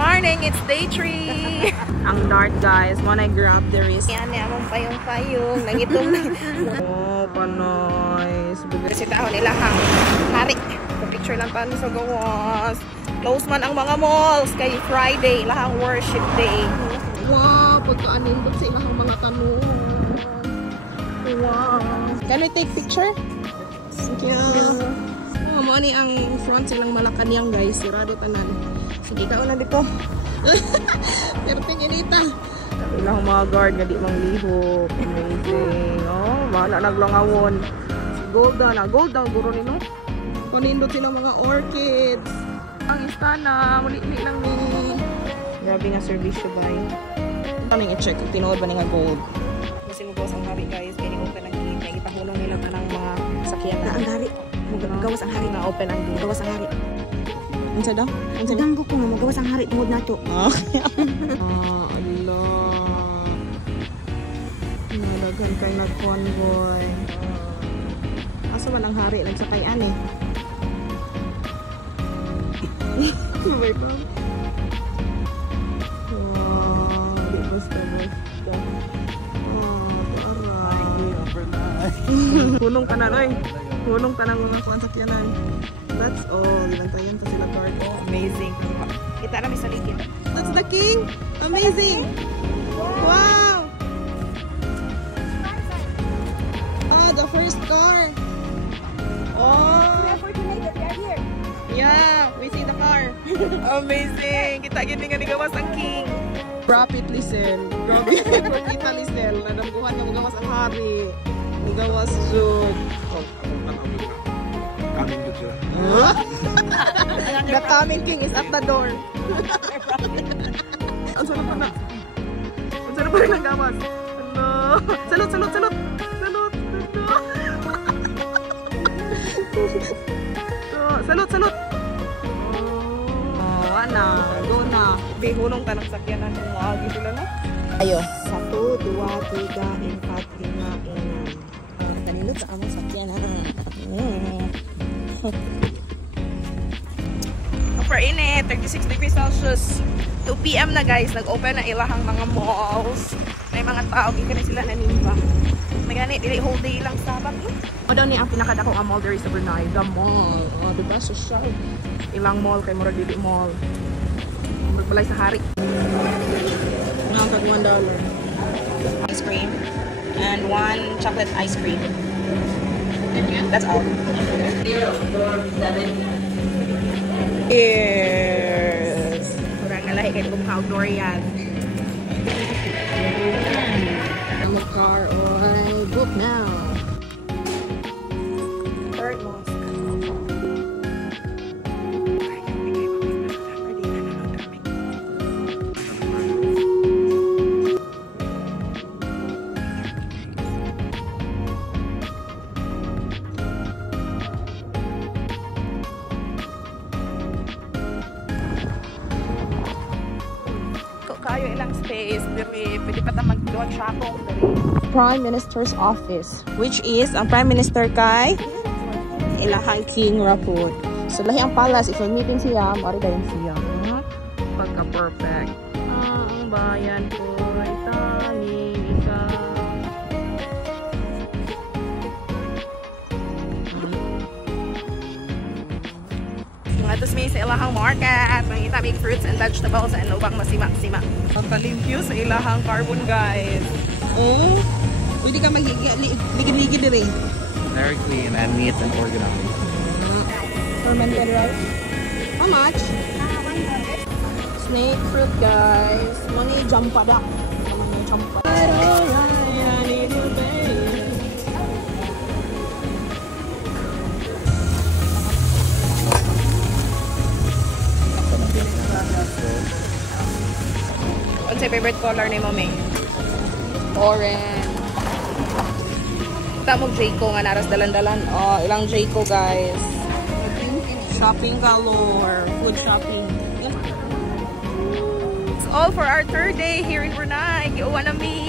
morning! It's day 3! Ang dark guys, when I grab there is yan, among payong-payong, nangitong oh, panoys. Kasi taon nila hang hari. Picture lang pa sa gawas. Close man ang mga malls kay Friday, lahang worship day. Wow, pagkaanindot sa ilang mga tanong. Wow. Can we take picture? Thank you. Oh, mo ni ang front silang Malacanang guys, sirado tanan. Sige ka una dito. Perting inita. Ilang mga guard nga di mang lihok. Amazing. Oh, wala naglangawon. Si Golda na, Golda guro nino. Panindot silang mga orchids. Ang istana, muli-muli lang ni. Grabe nga servisyo ba yun. Kaming i-check kung tinuod ba nga gold. Kasi magawas ang hari guys, kaya ni-open ang gate. Kaya ipahulong nila ka ng mga sakyan na. Ang hari. Magawas ang hari na open ang gate. Magawas ang hari. Ano sa daw? Ganggo ko nga, magawas ang hari. Tungod na ito. Okay. Allah. Nalagan kay nag-convoy. Asa man ang hari? Nagsakayan eh. Wait lang. Wow, di basta-basta. Punong tanan, oy. Punong tanang mga kuwan sakyanan. That's all. Ibantayan pa sila guard. Oh, amazing. Kita namin sa ligid. That's the king. Amazing. Wow. Oh, the first car. Oh. Yeah, we see the car. Amazing. Kita gini nga ni gawas ang king. Rapid listen. Grabe for kita listen. Nadamguhan nga magawas ang hari. Magawas jud. Coming to you. The coming king is at the door. Ang sarap pa na. Ang sarap pa rin ang gawas. Hello. Salud, salud, salud. Salud. Salud, salud. Oh, ana. Go na. Bihulong tanang sakyanan kung maagi sila na. Ayo. 1, 2, 3, 4, 5, 6. Kanilot sa among sakyanan. Super init, 36 degrees Celsius. 2 PM na guys, nag-open na ilahang mga malls. May mga tao, gini sila nanimba. May gani, dili whole day lang Sabak. O daw ni ang pinakadako ang mall there is sa Brunei, the mall. O, diba? So siya. Ilang mall kay Murag Dili Mall. Magbalay sa hari. Ang tag $1. Ice cream. And 1 chocolate ice cream. That's all. Yes. Kurang nga lahi kayo kung outdoor yan. I'm a car or book now. Third mosque. Kayo ilang space diri, pwede pa ta magduwag shopong diri. Prime Minister's office, which is ang Prime Minister kay ilahang King Rapod. So lahi ang palace, if you're meeting siya, mari dayon siya. Pagka perfect. Ang bayan ko ay tanging ikaw. Atos may sa ilahang market, mangita big fruits and vegetables and lubang masima-sima. Pagkalimpyo sa ilahang carbon guys. Oh, pwede ka magligid-ligid diri. Very clean and neat and organized. Fermented rice. How much? $1. Snake fruit guys. Money jampada. Money jampada. What's your favorite color ni Mommy? Orange. Kita mo Jayco nga naras dalan-dalan. Oh, ilang Jayco guys. Shopping galore. Food shopping. It's all for our third day here in Brunei. Giuwan na mi.